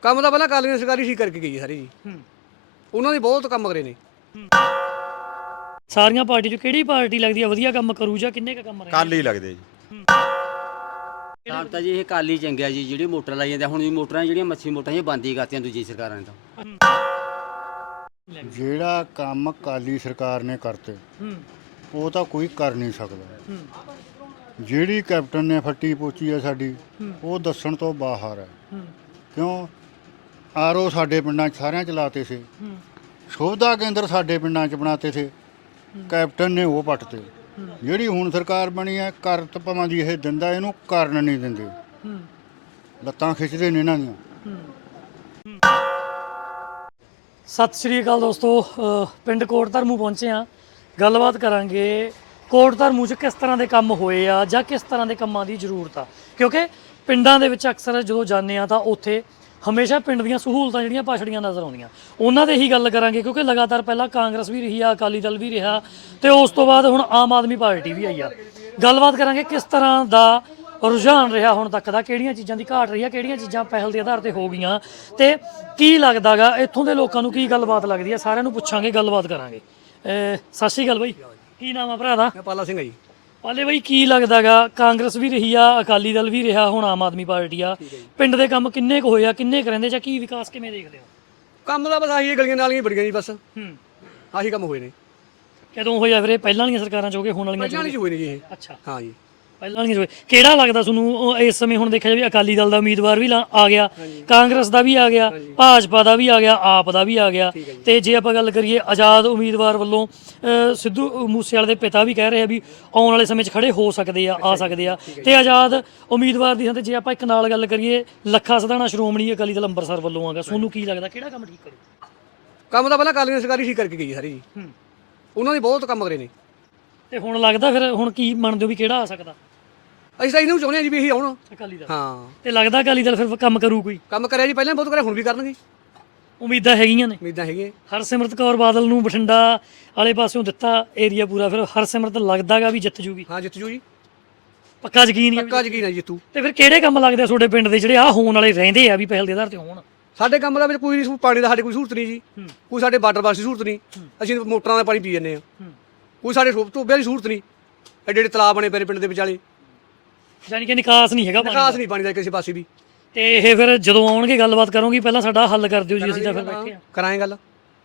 ਕੰਮ ਤਾਂ ਪਹਿਲਾਂ ਅਕਾਲੀ ਸਰਕਾਰੀ ਠੀਕ ਕਰਕੇ ਗਈ ਸਾਰੇ ਜੀ। ਉਹਨਾਂ ਨੇ ਬਹੁਤ ਕੰਮ ਕਰੇ ਨੇ। ਸਾਰੀਆਂ ਪਾਰਟੀ ਚੋਂ ਕਿਹੜੀ ਪਾਰਟੀ ਲੱਗਦੀ ਆ ਵਧੀਆ ਕੰਮ ਕਰੂ ਜਾਂ ਕਿੰਨੇ ਕ ਕੰਮ ਰਹੇ? ਕੱਲ ਹੀ ਲੱਗਦੇ ਜੀ। ਤਾਂ ਤਾਂ ਜੀ ਇਹ ਕਾਲੀ ਚੰਗਿਆ ਜੀ, ਜਿਹੜੀ ਮੋਟਰ ਲਾਈ ਜਾਂਦੇ ਹੁਣ ਵੀ ਮੋਟਰਾਂ ਜਿਹੜੀਆਂ ਮੱਛੀ ਮੋਟਰਾਂ ਇਹ ਬੰਦ ਹੀ ਕਰਤੀਆਂ ਦੂਜੀ ਸਰਕਾਰਾਂ ਨੇ ਤਾਂ। ਜਿਹੜਾ ਕੰਮ ਅਕਾਲੀ ਸਰਕਾਰ ਨੇ ਕਰਤੇ ਉਹ ਤਾਂ ਕੋਈ ਕਰ ਨਹੀਂ ਸਕਦਾ। ਜਿਹੜੀ ਕੈਪਟਨ ਨੇ ਫੱਟੀ ਪੋਚੀ ਹੈ ਸਾਡੀ ਉਹ ਦੱਸਣ ਤੋਂ ਬਾਹਰ ਹੈ। ਕਿਉਂ? ਆਰਓ ਸਾਡੇ ਪਿੰਡਾਂ 'ਚ ਸਾਰਿਆਂ 'ਚ ਲਾਤੇ ਸੀ, ਸੁਵਿਧਾ ਕੇਂਦਰ ਸਾਡੇ ਪਿੰਡਾਂ 'ਚ ਬਣਾਤੇ ਸੀ, ਕੈਪਟਨ ਨੇ ਉਹ ਪੱਟਤੇ। ਜਿਹੜੀ ਹੁਣ ਸਰਕਾਰ ਬਣੀ ਹੈ ਕਰਤ ਭਾਵਾਂ ਦੀ ਇਹ ਦਿੰਦਾ, ਇਹਨੂੰ ਕਰਨ ਨਹੀਂ ਦਿੰਦੇ, ਲੱਤਾਂ ਖਿੱਚਦੇ ਨੇ ਇਹਨਾਂ ਦੀਆਂ। ਸਤਿ ਸ਼੍ਰੀ ਅਕਾਲ ਦੋਸਤੋ, ਪਿੰਡ ਕੋਟ ਧਰਮੂ ਪਹੁੰਚੇ ਆ। ਗੱਲਬਾਤ ਕਰਾਂਗੇ ਕੋਟ ਧਰਮੂ 'ਚ ਕਿਸ ਤਰ੍ਹਾਂ ਦੇ ਕੰਮ ਹੋਏ ਆ ਜਾਂ ਕਿਸ ਤਰ੍ਹਾਂ ਦੇ ਕੰਮਾਂ ਦੀ ਜ਼ਰੂਰਤ ਆ, ਕਿਉਂਕਿ ਪਿੰਡਾਂ ਦੇ ਵਿੱਚ ਅਕਸਰ ਜਦੋਂ ਜਾਂਦੇ ਆ ਤਾਂ ਉੱਥੇ ਹਮੇਸ਼ਾ ਪਿੰਡ ਦੀਆਂ ਸਹੂਲਤਾਂ ਜਿਹੜੀਆਂ ਪਛੜੀਆਂ ਨਜ਼ਰ ਆਉਂਦੀਆਂ। ਉਹਨਾਂ ਦੇ ਹੀ ਗੱਲ ਕਰਾਂਗੇ ਕਿਉਂਕਿ ਲਗਾਤਾਰ ਪਹਿਲਾਂ ਕਾਂਗਰਸ ਵੀ ਰਹੀ ਆ, ਅਕਾਲੀ ਦਲ ਵੀ ਰਿਹਾ ਤੇ ਉਸ ਤੋਂ ਬਾਅਦ ਹੁਣ ਆਮ ਆਦਮੀ ਪਾਰਟੀ ਵੀ ਆਈ ਆ। ਗੱਲਬਾਤ ਕਰਾਂਗੇ ਕਿਸ ਤਰ੍ਹਾਂ ਦਾ ਰੁਝਾਨ ਰਿਹਾ ਹੁਣ ਤੱਕ ਦਾ, ਕਿਹੜੀਆਂ ਚੀਜ਼ਾਂ ਦੀ ਘਾਟ ਰਹੀ ਆ, ਕਿਹੜੀਆਂ ਚੀਜ਼ਾਂ ਪਹਿਲ ਦੇ ਆਧਾਰ ਤੇ ਹੋ ਗਈਆਂ ਤੇ ਕੀ ਲੱਗਦਾਗਾ ਇੱਥੋਂ ਦੇ ਲੋਕਾਂ ਨੂੰ, ਕੀ ਗੱਲਬਾਤ ਲੱਗਦੀ ਆ, ਸਾਰਿਆਂ ਨੂੰ ਪੁੱਛਾਂਗੇ, ਗੱਲਬਾਤ ਕਰਾਂਗੇ। ਸਤਿ ਸ਼੍ਰੀ ਅਕਾਲ ਬਾਈ, ਕੀ ਨਾਮ ਆ ਭਰਾ ਦਾ? ਮੈਂ ਪਾਲਾ ਸਿੰਘ ਆ ਜੀ। ਪਾਲੇ ਬਾਈ ਕੀ ਲੱਗਦਾਗਾ, ਕਾਂਗਰਸ ਵੀ ਰਹੀ ਆ, ਅਕਾਲੀ ਦਲ ਵੀ ਰਿਹਾ, ਹੁਣ ਆਮ ਆਦਮੀ ਪਾਰਟੀ ਆ, ਪਿੰਡ ਦੇ ਕੰਮ ਕਿੰਨੇ ਕੁ ਹੋਏ ਆ, ਕਿੰਨੇ ਕੁ ਰਹਿੰਦੇ ਜਾਂ ਕੀ ਵਿਕਾਸ ਕਿਵੇਂ ਦੇਖਦੇ ਹੋ? ਕੰਮ ਤਾਂ ਬਸ ਆਹੀ ਗਲੀਆਂ ਨਾਲੀਆਂ ਬੜੀਆਂ ਜੀ, ਬਸ ਆਹੀ ਕੰਮ ਹੋਏ ਨੇ। ਕਦੋਂ ਹੋਇਆ ਫਿਰ ਇਹ? ਪਹਿਲਾਂ ਵਾਲੀਆਂ ਸਰਕਾਰਾਂ ਚ ਹੋ ਗਏ, ਹੁਣ ਵਾਲੀਆਂ ਚ ਪਹਿਲਾਂ ਹੋ ਨਹੀਂ ਗਏ? ਹੋਏ ਨੇ ਜੀ ਇਹ। ਅੱਛਾ, ਹਾਂ ਜੀ, ਪਹਿਲਾਂ ਵਾਲੀਆਂ ਚ ਹੋਏ। ਕਿਹੜਾ ਲੱਗਦਾ ਤੁਹਾਨੂੰ ਇਸ ਸਮੇਂ? ਹੁਣ ਦੇਖਿਆ ਜਾਵੇ ਅਕਾਲੀ ਦਲ ਦਾ ਉਮੀਦਵਾਰ ਵੀ ਆ ਗਿਆ, ਕਾਂਗਰਸ ਦਾ ਵੀ ਆ ਗਿਆ, ਭਾਜਪਾ ਦਾ ਵੀ ਆ ਗਿਆ, ਆਪ ਦਾ ਵੀ ਆ ਗਿਆ, ਤੇ ਜੇ ਆਪਾਂ ਗੱਲ ਕਰੀਏ ਆਜ਼ਾਦ ਉਮੀਦਵਾਰ ਵੱਲੋਂ ਸਿੱਧੂ ਮੂਸੇਵਾਲੇ ਦੇ ਪਿਤਾ ਵੀ ਕਹਿ ਰਹੇ ਆ ਵੀ ਆਉਣ ਵਾਲੇ ਸਮੇਂ 'ਚ ਖੜੇ ਹੋ ਸਕਦੇ ਆ ਸਕਦੇ ਆ, ਤੇ ਆਜ਼ਾਦ ਉਮੀਦਵਾਰ ਦੀ ਥਾਂ ਤੇ ਜੇ ਆਪਾਂ ਇੱਕ ਨਾਲ ਗੱਲ ਕਰੀਏ ਲੱਖਾ ਸਧਾਣਾ ਸ਼੍ਰੋਮਣੀ ਅਕਾਲੀ ਦਲ ਅੰਮ੍ਰਿਤਸਰ ਵੱਲੋਂ ਆਗਾ, ਤੁਹਾਨੂੰ ਕੀ ਲੱਗਦਾ ਕਿਹੜਾ ਕੰਮ ਠੀਕ ਕਰੂ? ਕੰਮ ਤਾਂ ਪਹਿਲਾਂ ਅਕਾਲੀ ਸਰਕਾਰੀ ਠੀਕ ਕਰਕੇ ਗਈ ਸਾਰੇ ਜੀ। ਉਹਨਾਂ ਨੇ ਬਹੁਤ ਕੰਮ ਕਰੇ ਨੇ। ਤੇ ਹੁਣ ਲੱਗਦਾ ਫਿਰ ਹੁਣ ਕੀ ਮੰਨਦੇ ਹੋ ਵੀ ਕਿਹੜਾ ਆ ਸਕਦਾ? ਅਸੀਂ ਤਾਂ ਇਹਨੂੰ ਚਾਹੁੰਦੇ ਹਾਂ ਜੀ ਵੀ ਇਹ ਆਉਣ। ਅਕਾਲੀ ਦਲ। ਹਾਂ, ਤੇ ਲੱਗਦਾ ਅਕਾਲੀ ਦਲ ਫਿਰ ਕੰਮ ਕਰੂ? ਕੋਈ ਕੰਮ ਕਰਿਆ ਜੀ, ਪਹਿਲਾਂ ਬਹੁਤ ਕਰਿਆ, ਹੁਣ ਵੀ ਕਰਨਗੇ, ਉਮੀਦਾਂ ਹੈਗੀਆਂ ਨੇ? ਉਮੀਦਾਂ ਹੈਗੀਆਂ। ਹਰਸਿਮਰਤ ਕੌਰ ਬਾਦਲ ਨੂੰ ਬਠਿੰਡਾ ਵਾਲੇ ਪਾਸਿਓਂ ਦਿੱਤਾ ਏਰੀਆ ਪੂਰਾ, ਫਿਰ ਹਰਸਿਮਰਤ ਲੱਗਦਾਗਾ ਵੀ ਜਿੱਤ ਜੂਗੀ? ਹਾਂ, ਜਿੱਤ ਜੂ ਜੀ, ਪੱਕਾ ਯਕੀਨ ਹੀ ਆ? ਪੱਕਾ ਯਕੀਨ ਹੈ ਜਿੱਤੂ। ਤੇ ਫਿਰ ਕਿਹੜੇ ਕੰਮ ਲੱਗਦੇ ਆ ਤੁਹਾਡੇ ਪਿੰਡ ਦੇ ਜਿਹੜੇ ਆ ਹੋਣ ਵਾਲੇ ਰਹਿੰਦੇ ਆ ਵੀ ਪਹਿਲ ਦੇ ਆਧਾਰ ਤੇ ਹੋਣ? ਸਾਡੇ ਕੰਮ ਦਾ ਵਿੱਚ ਕੋਈ ਨਹੀਂ, ਪਾਣੀ ਦਾ ਸਾਡੇ ਕੋਈ ਸਹੂਲਤ ਨਹੀਂ ਜੀ, ਕੋਈ ਸਾਡੇ ਵਾਟਰ ਬਾਕਸ ਦੀ ਸਹੂਲਤ ਨਹੀਂ, ਅਸੀਂ ਮੋਟਰਾਂ ਦਾ ਪਾਣੀ ਪੀ ਜਾਂਦੇ ਆ, ਕੋਈ ਸਾਡੇ ਟੋਬਿਆਂ ਦੀ ਸਹੂਲਤ ਨਹੀਂ, ਐਡੇ ਐਡੇ ਤਲਾਬ ਬਣੇ ਪਏ ਪਿੰਡ ਦੇ ਵਿਚਾਲੇ, ਯਾਨੀ ਕਿ ਨਿਕਾਸ ਨਹੀਂ ਹੈਗਾ ਪਾਣੀ ਨਿਕਾਸ ਦਾ। ਨਹੀਂ ਪਾਣੀ ਦਾ ਕਿਸੇ ਪਾਸੇ ਵੀ। ਤੇ ਇਹ ਫਿਰ ਜਦੋਂ ਆਉਣਗੇ ਗੱਲਬਾਤ ਕਰੋਗੇ ਪਹਿਲਾਂ ਸਾਡਾ ਹੱਲ ਕਰ ਦਿਓ ਜੀ, ਅਸੀਂ ਤਾਂ ਫਿਰ ਬੈਠੇ ਆ। ਕਰਾਂਗੇ ਗੱਲ,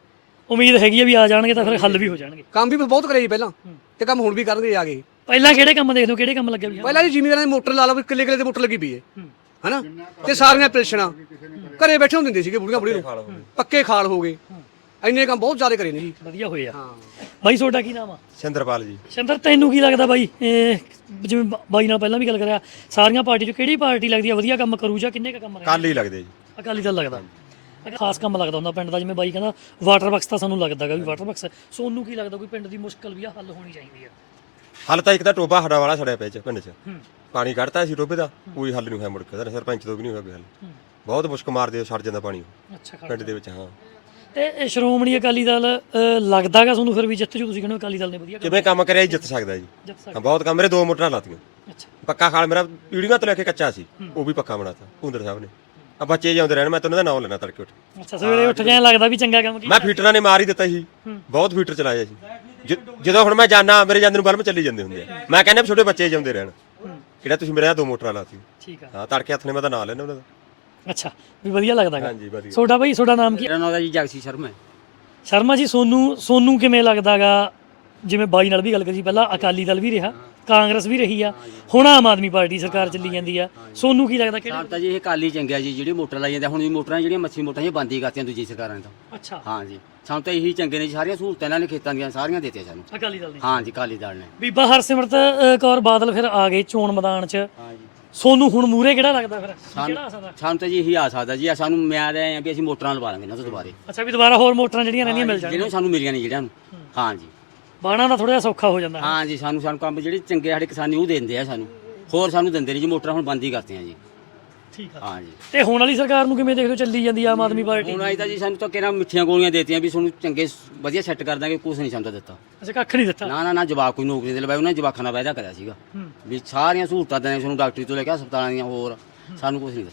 ਉਮੀਦ ਹੈਗੀ ਆ ਵੀ ਆ ਜਾਣਗੇ ਤਾਂ ਫਿਰ ਹੱਲ ਵੀ ਹੋ ਜਾਣਗੇ। ਕੰਮ ਵੀ ਬਹੁਤ ਕਰਿਆ ਜੀ ਪਹਿਲਾਂ, ਤੇ ਕੰਮ ਹੁਣ ਵੀ ਕਰਨਗੇ ਆ ਗਏ। ਪਹਿਲਾਂ ਕਿਹੜੇ ਕੰਮ ਦੇਖਦੇ ਹੋ, ਕਿਹੜੇ ਕੰਮ ਲੱਗੇ ਵੀ? ਪਹਿਲਾਂ ਜੀ ਜ਼ਿਮੀਂਦਾਰਾਂ ਦੀ ਮੋਟਰ ਲਾ ਲਓ, ਕਿੱਲੇ ਕਿੱਲੇ ਤੇ ਮੋਟਰ ਲੱਗੀ ਪਈ ਹੈ ਹਨਾ, ਤੇ ਸਾਰੀਆਂ ਪੈਨਸ਼ਨਾਂ ਘਰੇ ਬੈਠੇ ਹੁੰਦੇ ਸੀਗੇ, ਬੁੜੀਆਂ ਬੁੜੀ ਨੂੰ ਪੱਕੇ ਖਾਲ ਹੋ ਗਏ, ਇੰਨੇ ਕੰਮ ਬਹੁਤ ਜ਼ਿਆਦਾ ਕਰੇ ਨੇ ਜੀ। ਵਧੀਆ ਹੋਏ ਆ। ਹਾਂ, ਬਾਈ ਤੁਹਾਡਾ ਕੀ ਨਾਮ ਆ? ਸਿੰਦਰਪਾਲ ਜੀ। ਸ਼ੰਦਰ, ਤੈਨੂੰ ਕੀ ਲੱਗਦਾ ਬਾਈ, ਜਿਵੇਂ ਬਾਈ ਨਾਲ ਪਹਿਲਾਂ ਵੀ ਗੱਲ ਕਰਿਆ, ਸਾਰੀਆਂ ਪਾਰਟੀ ਚੋਂ ਕਿਹੜੀ ਪਾਰਟੀ ਲੱਗਦੀ ਆ ਵਧੀਆ ਕੰਮ ਕਰੂ ਜਾਂ ਕਿੰਨੇ ਕ ਕੰਮ ਰਹੇ? ਕੱਲ ਹੀ ਲੱਗਦੇ ਜੀ। ਅਕਾਲੀ ਦਲ ਲੱਗਦਾ। ਖਾਸ ਕੰਮ ਲੱਗਦਾ ਹੁੰਦਾ ਪਿੰਡ ਦਾ, ਜਿਵੇਂ ਬਾਈ ਕਹਿੰਦਾ ਵਾਟਰ ਬਾਕਸ ਤਾਂ ਸਾਨੂੰ ਲੱਗਦਾਗਾ ਵੀ ਵਾਟਰ ਬਾਕਸ। ਸੋਨੂੰ ਕੀ ਲੱਗਦਾ ਕੋਈ ਪਿੰਡ ਦੀ ਮੁਸ਼ਕਲ ਵੀ ਆ ਹੱਲ ਹੋਣੀ ਚਾਹੀਦੀ ਆ? ਹੱਲ ਤਾਂ ਇੱਕ ਤਾਂ ਟੋਬਾ ਸਾਡਾ ਵਾਲਾ ਸੜਿਆ ਪਿਆ ਪਿੰਡ 'ਚ, ਪਾਣੀ ਕੱਢਤਾ ਸੀ ਟੋਬੇ ਦਾ, ਕੋਈ ਹੱਲ ਨਹੀਂ ਹੋਇਆ ਮੁੜ ਕੇ, ਸਰਪੰਚ ਤੋਂ ਵੀ ਨਹੀਂ ਹੋਇਆ ਕੋਈ ਹੱਲ। ਬਹੁਤ ਮੁਸ਼ਕ ਮਾਰਦੇ ਸੜ ਜਾਂਦਾ ਪਾਣੀ ਅੱਛਾ, ਪਿੰਡ ਦੇ ਵਿੱਚ। ਹਾਂ, ਤੇ ਇਹ ਸ਼੍ਰੋਮਣੀ ਅਕਾਲੀ ਦਲ ਲੱਗਦਾਗਾ ਤੁਹਾਨੂੰ ਫਿਰ ਵੀ ਜਿੱਤ ਜੂ? ਤੁਸੀਂ ਕਹਿੰਦੇ ਅਕਾਲੀ ਦਲ ਨੇ ਵਧੀਆ ਕਿਵੇਂ ਕੰਮ ਕਰਿਆ ਜੀ, ਜਿੱਤ ਸਕਦਾ ਜੀ। ਜਿੱਤ ਹਾਂ, ਬਹੁਤ ਕੰਮ, ਮੇਰੇ 2 ਮੋਟਰਾਂ ਲਾਤੀਆਂ। ਅੱਛਾ, ਪੱਕਾ ਖਾਲ ਮੇਰਾ ਪੀੜੀਆਂ ਤੋਂ ਲੈ ਕੇ ਕੱਚਾ ਸੀ, ਉਹ ਵੀ ਪੱਕਾ ਬਣਾਤਾ ਭੁੰਦਰ ਸਾਹਿਬ ਨੇ। ਆ ਬੱਚੇ ਜਾਂਦੇ ਰਹਿਣ, ਮੈਂ ਤਾਂ ਉਹਨਾਂ ਦਾ ਨਾਮ ਲੈਣਾ ਤੜਕੇ ਉੱਠ। ਅੱਛਾ, ਸਵੇਰੇ ਉੱਠ ਕੇ ਲੱਗਦਾ ਵੀ ਚੰਗਾ ਕੰਮ ਕੀਤਾ। ਮੈਂ ਫੀਟਰਾਂ ਨੇ ਮਾਰ ਹੀ ਦਿੱਤਾ ਸੀ, ਬਹੁਤ ਫੀਟਰ ਚਲਾਇਆ ਸੀ। ਜਦੋਂ ਹੁਣ ਮੈਂ ਜਾਣਾ, ਮੇਰੇ ਜਾਂਦੇ ਨੂੰ ਬਲਮ ਚੱਲੀ ਜਾਂਦੇ ਹੁੰਦੇ ਆ, ਮੈਂ ਕਹਿੰਦਾ ਛੋਟੇ ਬੱਚੇ ਜਾਂਦੇ ਰਹਿਣ, ਕਿਹੜਾ ਤੁਸੀਂ ਮੇਰੇ 2 ਮੋਟਰਾਂ ਲਾਤੀ। ਠੀਕ ਆ। ਹਾਂ, ਤੜਕੇ ਹੱਥ ਨੇ ਮੈਂ ਤਾਂ ਨਾਂ ਲੈਣਾ ਉਹਨਾਂ ਦਾ। ਅੱਛਾ, ਵੀ ਵਧੀਆ ਲੱਗਦਾਗਾ। ਹਾਂਜੀ, ਵਧੀਆ। ਤੁਹਾਡਾ ਬਾਈ, ਤੁਹਾਡਾ ਨਾਮ ਕੀ? ਮੇਰਾ ਨਾਮ ਦਾ ਜੀ ਜਗਸੀ ਸ਼ਰਮਾ ਹੈ। ਸ਼ਰਮਾ ਜੀ, ਸੋਨੂੰ ਕਿਵੇਂ ਲੱਗਦਾਗਾ, ਜਿਵੇਂ ਬਾਈ ਨਾਲ ਵੀ ਗੱਲ ਕਰੀ, ਪਹਿਲਾਂ ਅਕਾਲੀ ਦਲ ਵੀ ਰਿਹਾ, ਕਾਂਗਰਸ ਵੀ ਰਹੀ ਆ, ਹੁਣ ਆਮ ਆਦਮੀ ਪਾਰਟੀ ਸਰਕਾਰ ਚੱਲੀ ਜਾਂਦੀ ਆ, ਸੋਨੂੰ ਕੀ ਲੱਗਦਾ ਕਿਹੜਾ? ਤਾਂ ਜੀ ਇਹ ਕਾਲੀ ਚੰਗਿਆ ਜੀ, ਜਿਹੜੀ ਮੋਟਰ ਲਾਈ ਜਾਂਦੇ ਹੁਣ ਵੀ ਮੋਟਰਾਂ ਜਿਹੜੀਆਂ ਮੱਛੀ ਮੋਟਰਾਂ ਇਹ ਬੰਦ ਹੀ ਕਰਤੀਆਂ ਦੂਜੀ ਸਰਕਾਰਾਂ ਨੇ ਤਾਂ। ਅੱਛਾ, ਹਾਂ ਜੀ, ਸਾਨੂੰ ਤਾਂ ਇਹੀ ਚੰਗੇ ਨੇ ਜੀ, ਸਾਰੀਆਂ ਸਹੂਲਤਾਂ ਇਹਨਾਂ ਨੇ ਖੇਤਾਂ ਦੀਆਂ ਸਾਰੀਆਂ ਦਿੱਤੀਆਂ ਸਾਨੂੰ। ਅਕਾਲੀ ਦਲ ਨੇ। ਹਾਂ ਜੀ, ਕਾਲੀ ਦਲ ਨੇ। ਬੀਬਾ ਹਰਸਿਮਰਤ ਕੌਰ ਬਾਦਲ ਫਿਰ ਆ ਗਏ ਚੋਣ ਮੈਦਾਨ 'ਚ, ਹਾਂ ਜੀ, ਸੋਨੂੰ ਹੁਣ ਮੂਰੇ ਕਿਹੜਾ ਲੱਗਦਾ ਫਿਰ? ਕਿਹੜਾ ਆ ਸਕਦਾ? ਸਾਨੂੰ ਤਾਂ ਜੀ ਇਹੀ ਆ ਸਕਦਾ ਜੀ, ਸਾਨੂੰ ਮਿਆਦ ਹੈ ਵੀ ਅਸੀਂ ਮੋਟਰਾਂ ਲਵਾ ਲਾਂਗੇ ਇਹਨਾਂ ਤੋਂ ਦੁਬਾਰੇ, ਅੱਛਾ, ਵੀ ਦੁਬਾਰਾ ਹੋਰ ਮੋਟਰਾਂ ਜਿਹੜੀਆਂ ਰਹਿੰਦੀਆਂ ਮਿਲ ਜਾਣਗੀਆਂ, ਜਿਹੜੀਆਂ ਸਾਨੂੰ ਮਿਲੀਆਂ ਨਹੀਂ ਜਿਹੜਿਆਂ ਨੂੰ। ਹਾਂ ਜੀ, ਬਾਣਾ ਦਾ ਥੋੜਾ ਜਿਹਾ ਸੌਖਾ ਹੋ ਜਾਂਦਾ। ਹਾਂ ਜੀ, ਸਾਨੂੰ ਕੰਮ ਜਿਹੜੇ ਚੰਗੇ ਸਾਡੇ ਕਿਸਾਨੀ ਉਹ ਦਿੰਦੇ ਆ ਸਾਨੂੰ, ਹੋਰ ਸਾਨੂੰ ਦਿੰਦੇ ਨਹੀਂ ਜੀ। ਮੋਟਰਾਂ ਹੁਣ ਬੰਦ ਹੀ ਕਰਤੀਆਂ ਜੀ। ਠੀਕ ਆ। ਹਾਂ ਜੀ, ਤੇ ਹੁਣ ਵਾਲੀ ਸਰਕਾਰ ਨੂੰ ਕਿਵੇਂ ਦੇਖਦੇ ਹੋ, ਚੱਲੀ ਜਾਂਦੀ ਆ ਆਮ ਆਦਮੀ ਪਾਰਟੀ? ਹੁਣ ਆਈ ਤਾਂ ਜੀ ਸਾਨੂੰ ਤਾਂ ਕਿਹੜਾ ਮਿੱਠੀਆਂ ਗੋਲੀਆਂ ਦੇਤੀਆਂ ਵੀ ਤੁਹਾਨੂੰ ਚੰਗੇ ਵਧੀਆ ਸੈੱਟ ਕਰ ਦਾਂਗੇ, ਕੁਛ ਨਹੀਂ ਸਾਨੂੰ ਤਾਂ ਦਿੱਤਾ। ਅੱਛਾ, ਕੱਖ ਨਹੀਂ ਦਿੱਤਾ। ਨਾ ਜਵਾਕ ਕੋਈ ਨੌਕਰੀ ਦੇ ਲਵਾਏ, ਉਹਨਾਂ ਨੇ ਜਵਾਕਾਂ ਦਾ ਵਾਅਦਾ ਕਰਿਆ ਸੀਗਾ ਵੀ ਸਾਰੀਆਂ ਸਹੂਲਤਾਂ ਦੇਣੇ ਤੁਹਾਨੂੰ, ਡਾਕਟਰੀ ਤੋਂ ਲੈ ਕੇ ਹਸਪਤਾਲਾਂ ਦੀਆਂ, ਹੋਰ ਸਾਨੂੰ ਕੁਛ ਨਹੀਂ ਦਿੱਤਾ।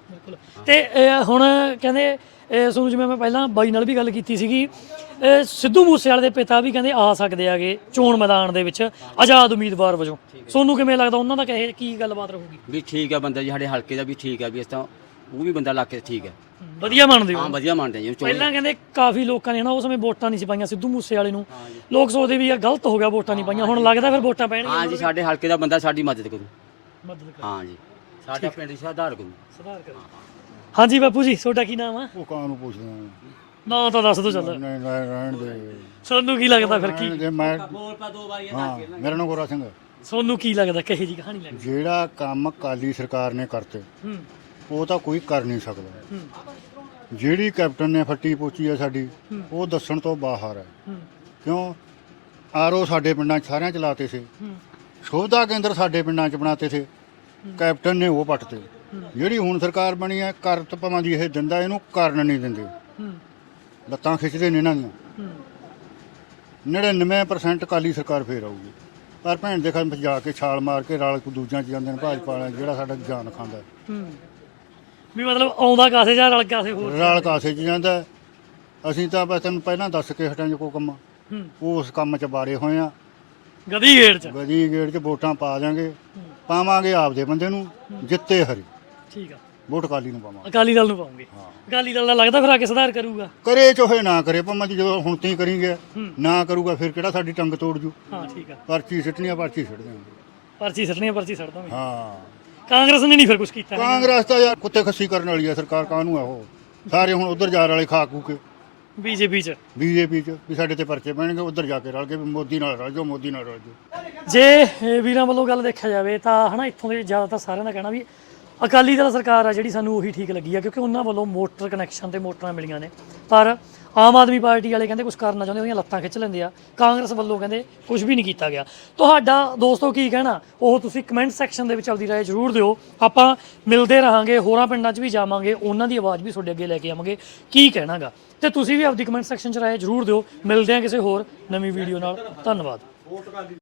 ਬਿਲਕੁਲ। ਤੇ ਹੁਣ ਕਹਿੰਦੇ ਤੁਹਾਨੂੰ ਜਿਵੇਂ ਮੈਂ ਪਹਿਲਾਂ ਬਾਈ ਨਾਲ ਵੀ ਗੱਲ ਕੀਤੀ ਸੀਗੀ, ਸਿੱਧੂ ਮੂਸੇਵਾਲੇ ਦੇ ਪਿਤਾ ਵੀ ਕਹਿੰਦੇ ਆ ਸਕਦੇ ਆਗੇ ਚੋਣ ਮੈਦਾਨ ਦੇ ਵਿੱਚ ਆਜ਼ਾਦ ਉਮੀਦਵਾਰ ਵਜੋਂ। ਤੁਹਾਨੂੰ ਕਿਵੇਂ ਲੱਗਦਾ ਉਹਨਾਂ ਦਾ ਕੀ ਗੱਲਬਾਤ ਰਹੂਗੀ? ਵੀ ਠੀਕ ਆ ਬੰਦਾ ਜੀ, ਸਾਡੇ ਹਲਕੇ ਦਾ ਵੀ ਠੀਕ ਆ, ਵੀ ਇਸ ਤਾਂ ਉਹ ਵੀ ਬੰਦਾ ਇਲਾਕੇ 'ਚ ਠੀਕ ਹੈ। ਵਧੀਆ ਮੰਨਦੇ ਹੋ? ਹਾਂ ਵਧੀਆ ਮੰਨਦੇ ਜੀ ਚੋਣ। ਪਹਿਲਾਂ ਕਹਿੰਦੇ ਕਾਫੀ ਲੋਕਾਂ ਨੇ ਹਨਾ ਉਸ ਸਮੇਂ ਵੋਟਾਂ ਨਹੀਂ ਸੀ ਪਾਈਆਂ ਸਿੱਧੂ ਮੂਸੇਵਾਲੇ ਨੂੰ, ਲੋਕ ਸੋਚਦੇ ਵੀ ਯਾਰ ਗਲਤ ਹੋ ਗਿਆ ਵੋਟਾਂ ਨਹੀਂ ਪਾਈਆਂ, ਹੁਣ ਲੱਗਦਾ ਫਿਰ ਵੋਟਾਂ ਪੈਣਗੀਆਂ। ਹਾਂ ਜੀ, ਸਾਡੇ ਹਲਕੇ ਦਾ ਬੰਦਾ ਸਾਡੀ ਮਦਦ ਕਰੂ। ਮਦਦ ਕਰ, ਹਾਂ ਜੀ, ਸਾਡਾ ਪਿੰਡ ਦਾ ਆਧਾਰ ਕਰੂ। ਸੁਧਾਰ ਕਰੋ। ਹਾਂਜੀ ਬਾਪੂ ਜੀ, ਤੁਹਾਡਾ ਕੀ ਨਾਮ ਆ? ਉਹ ਕਾਂ ਨੂੰ ਪੁੱਛਦੇ ਆ? ਨਾਂ ਤਾਂ ਦੱਸ ਦਿਓ ਚੱਲ। ਨਹੀਂ ਰਹਿਣ ਦੇ, ਤੁਹਾਨੂੰ ਕੀ ਲੱਗਦਾ ਫਿਰ ਕੀ? ਜੇ ਮੈਂ ਬੋਲ ਪਾ 2 ਵਾਰੀ ਹਾਂ, ਮੇਰਾ ਨਾਮ ਗੋਰਾ ਸਿੰਘ ਹੈ। ਤੁਹਾਨੂੰ ਕੀ ਲੱਗਦਾ ਕਿਹੋ ਜੀ ਕਹਾਣੀ ਲੱਗਦੀ? ਜਿਹੜਾ ਕੰਮ ਕਾਲੀ ਸਰਕਾਰ ਨੇ ਕਰਤੇ ਹੂੰ ਉਹ ਤਾਂ ਕੋਈ ਕਰ ਨਹੀਂ ਸਕਦਾ। ਹੂੰ ਜਿਹੜੀ ਕੈਪਟਨ ਨੇ ਫੱਟੀ ਪੋਚੀ ਹੈ ਸਾਡੀ, ਉਹ ਦੱਸਣ ਤੋਂ ਬਾਹਰ ਹੈ। ਹੂੰ ਕਿਉਂ? ਆਰਓ ਸਾਡੇ ਪਿੰਡਾਂ 'ਚ ਸਾਰਿਆਂ 'ਚ ਲਾਤੇ ਸੀ, ਹੂੰ ਸ਼ੋਭਾ ਕੇਂਦਰ ਸਾਡੇ ਪਿੰਡਾਂ 'ਚ ਬਣਾਤੇ ਸੀ, ਕੈਪਟਨ ਨੇ ਉਹ ਪੱਟਤੇ। ਜਿਹੜੀ ਹੁਣ ਸਰਕਾਰ ਬਣੀ ਹੈ, ਕਰਤ ਭਾਵਾਂ ਦੀ ਇਹ ਦਿੰਦਾ, ਇਹਨੂੰ ਕਰਨ ਨਹੀਂ ਦਿੰਦੇ, ਹੂੰ ਲੱਤਾਂ ਖਿੱਚਦੇ ਨੇ ਇਹਨਾਂ ਦੀਆਂ। ਹੂੰ 99% ਕਾਲੀ ਸਰਕਾਰ ਫੇਰ ਆਊਗੀ, ਪਰ ਭੈਣ ਦੇ ਖੰਭ ਜਾ ਕੇ ਛਾਲ ਮਾਰ ਕੇ ਰਲ ਦੂਜਿਆਂ 'ਚ ਜਾਂਦੇ ਨੇ ਭਾਜਪਾ ਵਾਲਿਆਂ 'ਚ, ਜਿਹੜਾ ਸਾਡਾ ਜਾਨ ਖਾਂਦਾ। ਹੂੰ ਵੀ ਮਤਲਬ ਆਉਂਦਾ ਕਾਸੇ ਜਾਂ ਰਲ ਕਾਸੇ ਹੋਰ? ਰਲ ਕਾਸੇ 'ਚ ਜਾਂਦਾ। ਅਸੀਂ ਤਾਂ ਬਸ ਤੈਨੂੰ ਪਹਿਲਾਂ ਦੱਸ ਕੇ ਹਟਾਂ, ਜੋ ਕੰਮ ਹੂੰ ਉਸ ਕੰਮ 'ਚ ਬਾਰੇ ਹੋਏ ਆ। ਗਦੀ ਗੇੜ ਚ। ਗਦੀ ਗੇੜ 'ਚ ਵੋਟਾਂ ਪਾ ਜਾਾਂਗੇ, ਪਾਵਾਂਗੇ ਆਪਦੇ ਬੰਦੇ ਨੂੰ, ਜਿੱਤੇ ਹਰੀ ਠੀਕ ਆ, ਵੋਟ ਕਾਲੀ ਨੂੰ ਪਾਵਾਂਗੇ। ਅਕਾਲੀ ਦਲ ਨੂੰ ਪਾਉਂਗੇ। ਅਕਾਲੀ ਦਲ ਦਾ ਲੱਗਦਾ ਫਿਰ ਆ ਕੇ ਸੁਧਾਰ ਕਰੂਗਾ? ਕਰੇ ਚੋਹੇ ਨਾ ਕਰੇ ਭਾਵੇਂ ਜੀ, ਜਦੋਂ ਹੁਣ ਤੀ ਕਰੀਂਗੇ ਹੂੰ। ਨਾ ਕਰੂਗਾ ਫਿਰ ਕਿਹੜਾ ਸਾਡੀ ਟੰਗ ਤੋੜ ਜੂ। ਹਾਂ ਠੀਕ ਆ, ਪਰਚੀ ਸਿੱਟਣੀ ਆ, ਪਰਚੀ ਸਿੱਟ ਦਿਆਂਗੇ। ਪਰਚੀ ਸੱਟਣੀ ਆ, ਪਰਚੀ ਸੱਟ ਦੋਗੇ। ਹਾਂ, ਕਾਂਗਰਸ ਨੇ ਨਹੀਂ ਫਿਰ ਕੁਝ ਕੀਤਾ? ਕਾਂਗਰਸ ਤਾਂ ਯਾਰ ਕੁੱਤੇ ਖੱਸੀ ਕਰਨ ਵਾਲੀ ਆ ਸਰਕਾਰ, ਕਾਹਨੂੰ ਆ ਉਹ? ਸਾਰੇ ਹੁਣ ਉਧਰ ਜਾ ਵਾਲੇ ਖਾ ਖੂ ਕੇ ਬੀਜੇਪੀ ਚ। ਬੀਜੇਪੀ 'ਚ ਵੀ ਸਾਡੇ ਤੇ ਪਰਚੇ ਪੈਣਗੇ, ਉਧਰ ਜਾ ਕੇ ਰਲ ਕੇ ਵੀ ਮੋਦੀ ਨਾਲ ਰਲ ਜਾਓ, ਮੋਦੀ ਨਾਲ ਰਲ ਜਾਓ। ਜੇ ਵੀਰਾਂ ਵੱਲੋਂ ਗੱਲ ਦੇਖਿਆ ਜਾਵੇ ਤਾਂ ਹਨਾ ਇੱਥੋਂ ਦੇ ਜ਼ਿਆਦਾਤਰ ਸਾਰਿਆਂ ਦਾ ਕਹਿਣਾ ਵੀ ਅਕਾਲੀ ਦਲ ਸਰਕਾਰ ਆ ਜਿਹੜੀ ਸਾਨੂੰ ਉਹੀ ਠੀਕ ਲੱਗੀ ਆ, ਕਿਉਂਕਿ ਉਹਨਾਂ ਵੱਲੋਂ ਮੋਟਰ ਕਨੈਕਸ਼ਨ ਤੇ ਮੋਟਰਾਂ ਮਿਲੀਆਂ ਨੇ। ਪਰ ਆਮ ਆਦਮੀ ਪਾਰਟੀ ਵਾਲੇ ਕਹਿੰਦੇ ਕੁਝ ਕਰਨਾ ਚਾਹੁੰਦੇ, ਉਹਦੀਆਂ ਲੱਤਾਂ ਖਿੱਚ ਲੈਂਦੇ ਆ। ਕਾਂਗਰਸ ਵੱਲੋਂ ਕਹਿੰਦੇ ਕੁਝ ਵੀ ਨਹੀਂ ਕੀਤਾ ਗਿਆ। ਤੁਹਾਡਾ ਦੋਸਤੋ ਕੀ ਕਹਿਣਾ, ਉਹ ਤੁਸੀਂ ਕਮੈਂਟ ਸੈਕਸ਼ਨ ਦੇ ਵਿੱਚ ਆਪਦੀ ਰਾਏ ਜ਼ਰੂਰ ਦਿਓ। ਆਪਾਂ ਮਿਲਦੇ ਰਹਾਂਗੇ, ਹੋਰਾਂ ਪਿੰਡਾਂ 'ਚ ਵੀ ਜਾਵਾਂਗੇ, ਉਹਨਾਂ ਦੀ ਆਵਾਜ਼ ਵੀ ਤੁਹਾਡੇ ਅੱਗੇ ਲੈ ਕੇ ਆਵਾਂਗੇ ਕੀ ਕਹਿਣਾਗਾ। ਤੇ ਤੁਸੀਂ ਵੀ ਆਪਦੀ ਕਮੈਂਟ ਸੈਕਸ਼ਨ 'ਚ ਰਾਏ ਜ਼ਰੂਰ ਦਿਓ। ਮਿਲਦੇ ਹਾਂ ਕਿਸੇ ਹੋਰ ਨਵੀਂ ਵੀਡੀਓ ਨਾਲ। ਧੰਨਵਾਦ।